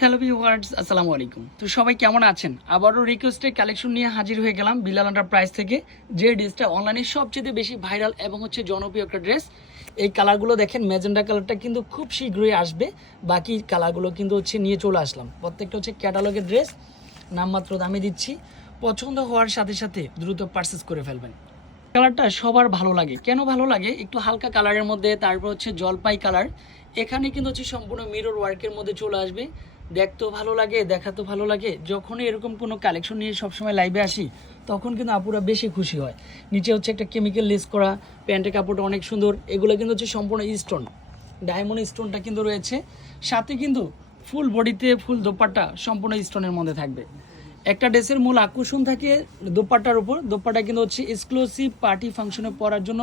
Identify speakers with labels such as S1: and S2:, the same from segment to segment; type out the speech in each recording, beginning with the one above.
S1: Hello viewers আসসালামু আলাইকুম তো সবাই কেমন আছেন? আবারও রিকোয়েস্টের কালেকশন নিয়ে হাজির হয়ে গেলাম বিলাল প্রাইস থেকে। যে ড্রেসটা অনলাইনে সবচেয়ে বেশি ভাইরাল এবং হচ্ছে জনপ্রিয় একটা ড্রেস এই কালারগুলো দেখেন ম্যাজেন্ডা কালারটা কিন্তু খুব শীঘ্রই আসবে। বাকি কালারগুলো কিন্তু হচ্ছে নিয়ে চলে আসলাম। প্রত্যেকটা হচ্ছে ক্যাটালগের ড্রেস নামমাত্র দামে দিচ্ছি। পছন্দ হওয়ার সাথে সাথে দ্রুত পারচেস করে ফেলবেন। কালারটা সবার ভালো লাগে। কেন ভালো লাগে? একটু হালকা কালারের মধ্যে, তারপর হচ্ছে জলপাই কালার এখানে কিন্তু হচ্ছে সম্পূর্ণ মিরর ওয়ার্কের মধ্যে চলে আসবে। দেখতেও ভালো লাগে, দেখাতেও ভালো লাগে। যখনই এরকম কোনো কালেকশন নিয়ে সবসময় লাইভে আসি, তখন কিন্তু আপুরা বেশি খুশি হয়। নিচে হচ্ছে একটা কেমিক্যাল লেস করা, প্যান্টের কাপড়টা অনেক সুন্দর, এগুলো কিন্তু হচ্ছে সম্পূর্ণ স্টোন ডায়মন্ড স্টোনটা কিন্তু রয়েছে। সাথে কিন্তু ফুল বডিতে ফুল দোপাট্টা সম্পূর্ণ স্টোনের মধ্যে থাকবে। একটা ড্রেসের মূল আকর্ষণ থাকে দোপাট্টার উপর। দোপাট্টা কিন্তু হচ্ছে এক্সক্লুসিভ পার্টি ফাংশনে পরার জন্য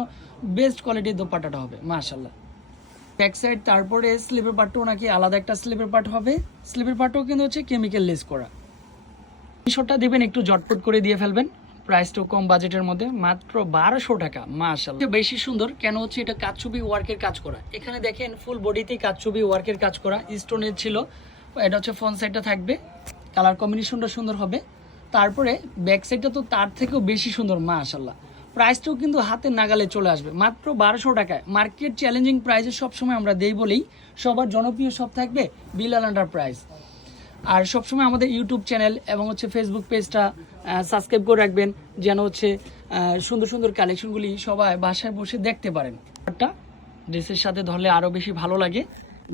S1: বেস্ট কোয়ালিটির দোপাট্টাটা হবে মাশাল্লাহ ব্যাক সাইড তারপরে স্লিপের পার্টও নাকি আলাদা একটা স্লিপের পার্ট হবে। স্লিপের পার্টও কিন্তু হচ্ছে কেমিক্যাল লেস করা। শটটা দেবেন, একটু জটপট করে দিয়ে ফেলবেন। প্রাইসটাও কম বাজেটের মধ্যে, মাত্র বারোশো টাকা মাশাল্লাহ বেশি সুন্দর কেন হচ্ছে এটা কাজছবি ওয়ার্কের কাজ করা। এখানে দেখেন ফুল বডিতেই কাজছবি ওয়ার্কের কাজ করা স্টোনের ছিল। এটা হচ্ছে ফ্রন্ট সাইডটা থাকবে কালার কম্বিনেশনটা সুন্দর হবে। তারপরে ব্যাক সাইডটা তো তার থেকেও বেশি সুন্দর মা মাশাল্লাহ প্রাইসটাও কিন্তু হাতের নাগালে চলে আসবে। মাত্র বারোশো টাকায়। মার্কেট চ্যালেঞ্জিং প্রাইসে সবসময় আমরা দেই বলেই সবার জনপ্রিয় সব থাকবে বিলাল আন্ডার প্রাইস আর সবসময় আমাদের ইউটিউব চ্যানেল এবং হচ্ছে ফেসবুক পেজটা সাবস্ক্রাইব করে রাখবেন, যেন হচ্ছে সুন্দর সুন্দর কালেকশনগুলি সবাই বাসায় বসে দেখতে পারেন। একটা ড্রেসের সাথে ধরলে আরও বেশি ভালো লাগে।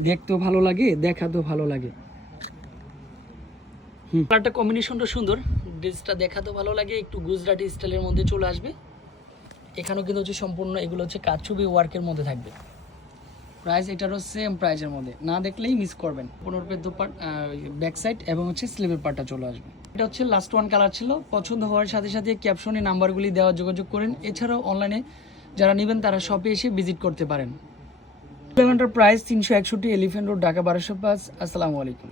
S1: দেখতেও ভালো লাগে, দেখাতেও ভালো লাগে। কালারটা কম্বিনেশনটা সুন্দর। ড্রেসটা দেখাতেও ভালো লাগে, একটু গুজরাটি স্টাইলের মধ্যে চলে আসবে। এখানেও কিন্তু হচ্ছে সম্পূর্ণ এগুলো হচ্ছে কাঠছবি ওয়ার্কের মধ্যে থাকবে। প্রাইস এটারও সেম প্রাইসের মধ্যে। না দেখলেই মিস করবেন। পনেরো পের দুপাট ব্যাক সাইড এবং হচ্ছে স্লিভের পার্টটা চলে আসবে। এটা হচ্ছে লাস্ট ওয়ান কালার ছিল। পছন্দ হওয়ার সাথে সাথে ক্যাপশনে নাম্বারগুলি দেওয়া যোগাযোগ করেন। এছাড়াও অনলাইনে যারা নেবেন, তারা শপে এসে ভিজিট করতে পারেন। প্রাইস তিনশো একষট্টি এলিফেন্ট রোড ঢাকা বারোশো পাঁচ। আসসালামু আলাইকুম।